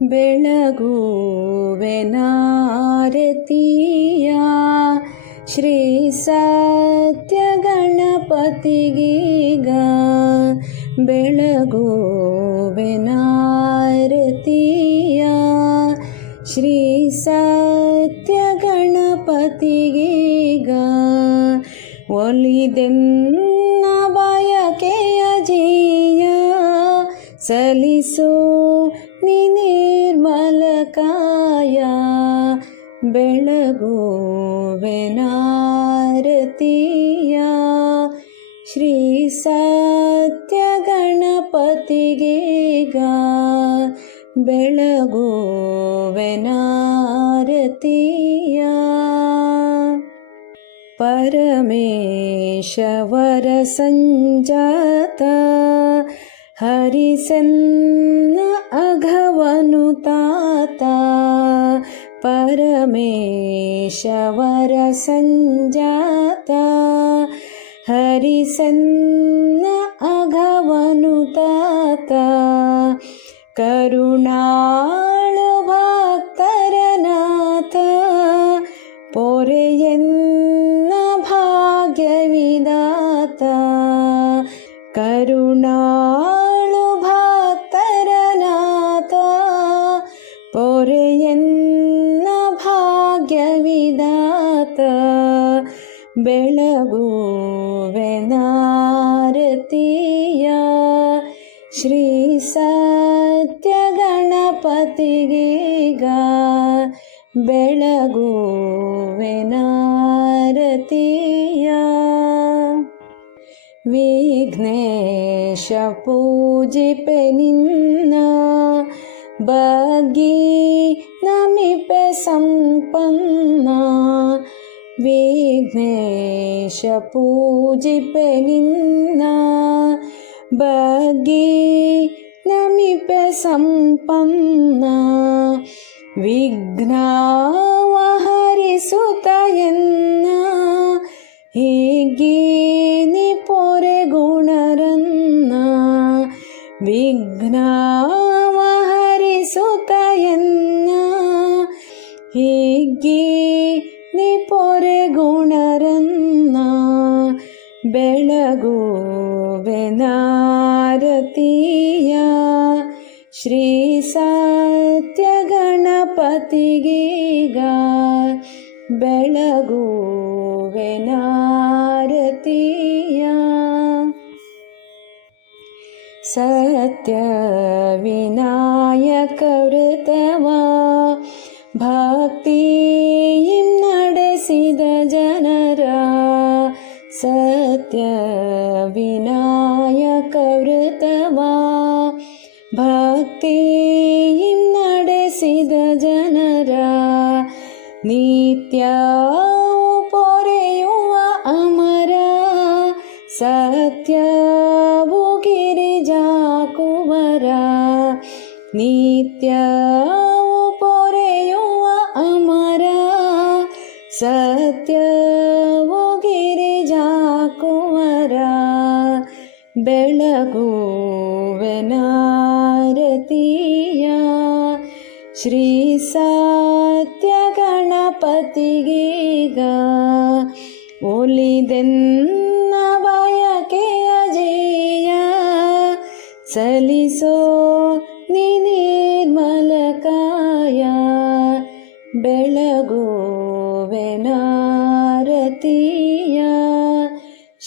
ಬೆಳಗುವೆನಾರತಿಯ ಶ್ರೀ ಸತ್ಯ ಗಣಪತಿಗೀಗ ಬೆಳಗುವೆನಾರತಿಯ ಶ್ರೀ ಸತ್ಯ ಗಣಪತಿಗೀಗ ಒಲಿದೆನ್ನ ಬಯಕೆಯ ಜೀಯ ಸಲಿಸು ನಿ ನಿರ್ಮಲ ಕಾಯ ಬೆಳಗುವೆನಾರತಿಯ ಶ್ರೀ ಸತ್ಯ ಗಣಪತಿಗೀಗ ಬೆಳಗುವೆನಾರತಿಯ ಪರಮೇಶವರ ಸಂಜಾತ रमेशवरसञ्जाता हरिसन्न अघवनुत करुणाण् पोरयन्न भाग्यविदाता। करुणा ಭಾಗ್ಯವಿದಾತ ಬೆಳಗುವೆನಾರತಿಯ ಶ್ರೀ ಸತ್ಯ ಗಣಪತಿಗೀಗ ಬೆಳಗುವೆನಾರತಿಯ ವಿಘ್ನೇಶ ಪೂಜಿಪೆ ನಿನ್ನ ಬಗ್ಗಿ ನಮಿಪೆ ಸಂಪನ್ನ ವಿಘ್ನೇಶ ಪೂಜಿಪೆ ನಿನ್ನ ಬಗ್ಗಿ ನಮಿಪೆ ಸಂಪನ್ನ ವಿಘ್ನವ ಹರಿಸುತ್ತ ಹೀಗಿ ನಿ ಪೊರೆ ಗುಣರನ್ನ ಬೆಳಗುವೆನಾರತಿಯ ಶ್ರೀ ಸತ್ಯ ಗಣಪತಿಗೀಗ ಬೆಳಗುವೆನಾರತಿಯ ಸತ್ಯ ವಿನಾಯಕ ವೃತವ ಭಕ್ತಿಯಿಂ ನಡೆಸಿದ ಜನರ ಸತ್ಯ ವಿನಾಯಕ ವೃತವಾ ಭಕ್ತಿಯಿಂ ನಡೆಸಿದ ಜನರ ನಿತ್ಯ ಪೊರೆಯುವ ಅಮರ ಸತ್ಯವು ಗಿರಿಜಾಕುವರ ನಿತ್ಯ ಬೆಳಗುವೆನಾರತಿಯ ಶ್ರೀ ಸತ್ಯ ಗಣಪತಿಗೀಗ ಒಲಿದೆನ್ನ ಬಯಕೆಯ ಜೀಯ ಸಲಿಸೋ ನಿ ನಿರ್ಮಲ ಕಾಯ ಬೆಳಗುವೆನಾರತಿಯ